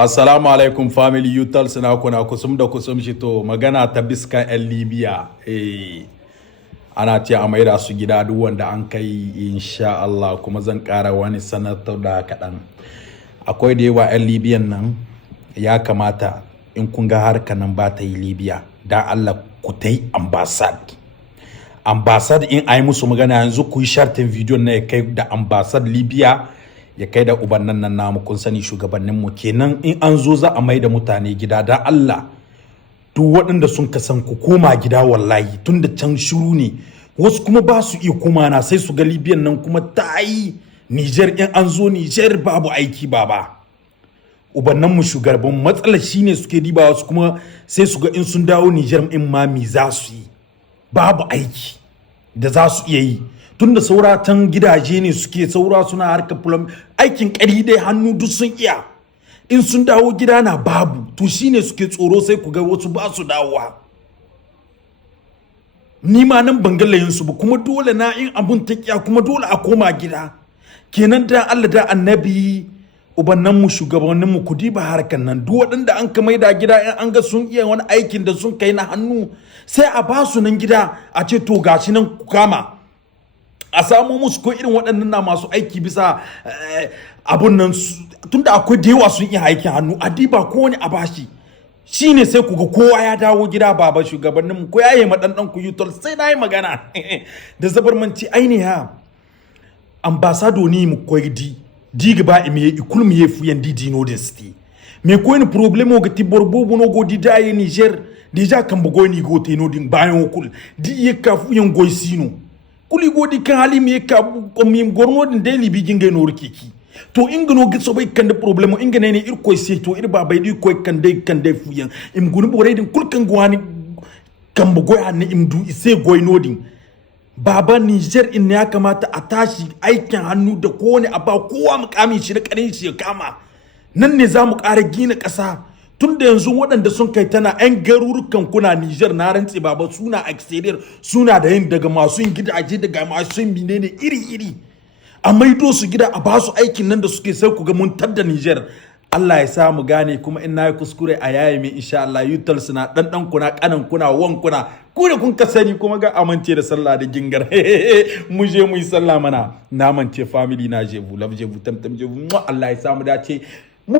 Assalamu alaikum family Youtolss na kuna kusum da kusum shi to magana ta biskan 'yan Libya. Ana ce a maida su gida duk wanda an kai insha Allah kuma zan ƙara wani sanatar da kaɗan. Akwai da yawa 'yan Libyan nan ya kamata in kun ga harka nan ba ta yi Libya da Allah ku ta yi ambassad. Ambassad in a yi musu magana yanzu ku yi shartin bidiyon na ya kai da ambassad Libya ya kai da ubannan nan namu kun sani shugabanninmu kenan in an zo za a mai da mutane gida da Allah duk waɗanda sun kasan ku koma gida wallahi tunda can shiru ne wasu kuma ba su iya koma na sai su ga Libyan nan kuma ta yi Niger in an zo Niger babu aiki baba ubannan mu shugaban matsalar shine suke diba wasu kuma sai su ga in sun dawo Niger in ma mi za su yi babu aiki da za su iya yi tunda sauratan gidaje ne suke saura suna harkar plum aikin ƙari dai hannu duk sun iya in sun dawo gida na babu to shine suke tsoro sai ku ga wasu ba su dawowa ni ma nan ban gallayin su ba kuma dole na in abun ta kiya kuma dole a koma gida kenan da Allah da annabi ubannan mu shugabannin mu kudi ba harkan nan duk waɗanda an ka maida gida in an ga sun iya wani aikin da sun kai na hannu sai a ba su nan gida a ce to gashi nan ku kama a samu musu ko irin waɗannan na masu aiki bisa abun nan tunda akwai da yawa sun iya aikin hannu a diba ko wani a bashi shine sai ku ga kowa ya dawo gida baba shugabannin mu ko yayi madandan ku Youtolss sai nayi magana da zabarmanci ainiha ambassador ni mu koyi diga ba ime ikul mi yefu yan di no density me ko ni problemo ga tiborbo no go di daye Niger deja kan bugo ni go te no din bayan okul di yekafu yan goisino kuli godi kan hali mi ka mi gorno din daily bi ginga no rikiki to ingano gitso bai kan da problem ingane ne irko sai to irba bai di ko kan dai fuyan im gunu bore din kulkan gwani kan bugo hanne im du ise goino din baba Niger in ya kamata a tashi aikin hannu da kowane aba kowa mukamin shi da karin shi ya kama nan ne zamu ƙara gina ƙasa tunda yanzu waɗanda sun kai tana 'yan garurukan kuna Niger na rantse baba suna exterior suna da yin daga masu yin gidaje daga masu yin menene iri-iri a maido su gida a ba su aikin nan da suke sai ku ga mun tadda Niger Allah ya sa mu gane kuma in nayi kuskure a yaye mai insha Allah Youtolss na dan kuna kanan kuna wan kuna ku da kun ka sani kuma ga amince da sallah da gingar mu je mu yi sallah mana na mance family na je vous love je vous tam je vous Allah ya sa mu dace mu